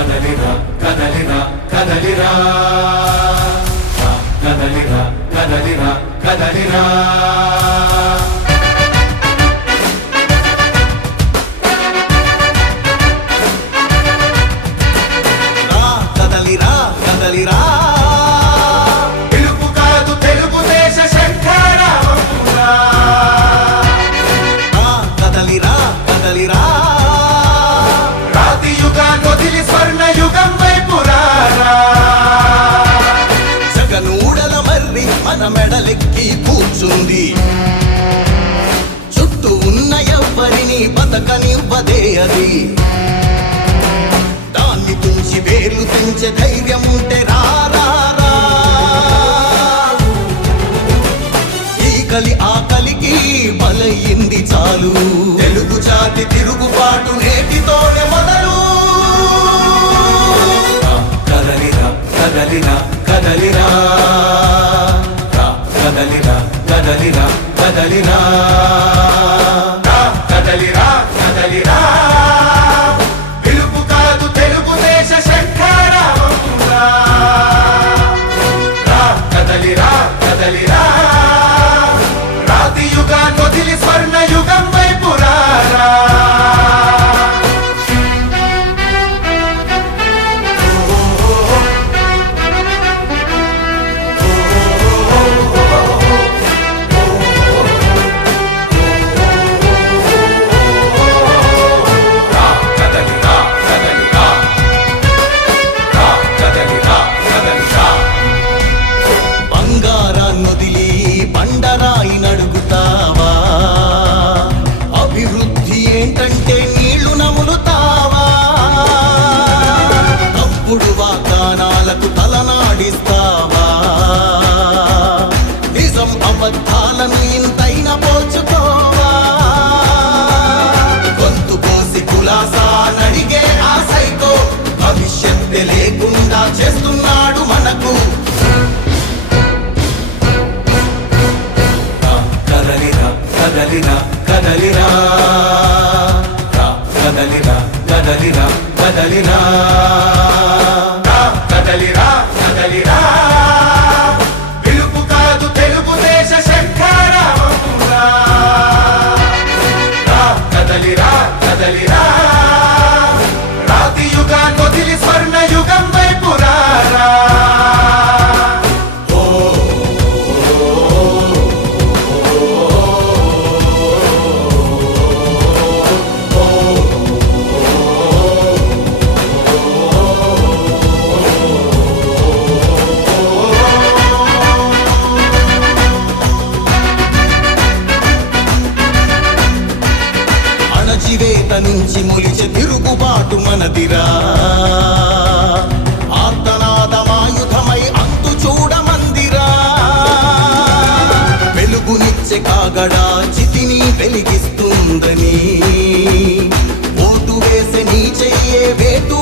కదలిరా కదలిరా కదలిరా కదలిరా కదలిరా కదలిరా కదలిరా కదలిరా పిలుపు కాదు తెలుగుదేశ శంఖారావమురా కదలిరా కదలిరా రాతి యుగాన్ని వదిలి స్వర్ణ యుగం వైపు రారా జగనూడల మర్రి మన మెడలెక్కి కూర్చుంది చుట్టూ ఉన్న ఎవ్వరిని బతకనివ్వదే అది దాన్ని తుంచి వేర్లు తుంచే ధైర్యం ఉంటే రారా ఈ కలి ఆ కలికి బలయింది చాలు తెలుగు జాతి తిరుగుబాటు నేటితోనే మొదలు కదలిరా కదలిరా కదలిరా కదలిరా కదలిరా కదలిరా కదలిరా కదలిరా పిలుపు కాదు తెలుగుదేశ శంఖారావమురా కదలిరా కదలిరా రాతి యుగాన్ని వదిలి స్వర్ణ యుగం వైపు రారా బంగారాన్నొదిలి బండరాయి నడుగుతావా అభివృద్ధి ఏంటంటే నీళ్లు నములుతావా తప్పుడు వాగ్దానాలకు తలనాడిస్తావా నిజం అబద్ధాలను ఇంతైనా పోల్చుకోవా గొంతు కోసి కులాసా నడిగే ఆ సైకో భవిష్యత్తు లేకుండా చేస్తున్నాడు మనకు కదలిరా కదలిరా కదలిరా కదలిరా కదలిరా కదలిరా కదలిరా కదలిరా పిలుపు కాదు తెలుగుదేశ శంఖారావమురా కదలిరా కదలిరా రాతి యుగాన్ని వదిలి స్వర్ణ యుగం వైపు రారా అణచివేత నుంచి మొలిచే తిరుగుబాటు మనదిరా ఆర్తనాదమాయుధమై అంతు చూడమందిరా వెలుగునిచ్చే కాగడా చితిని వెలిగిస్తుందని ఓటు వేసే నీ చెయ్యే వేటు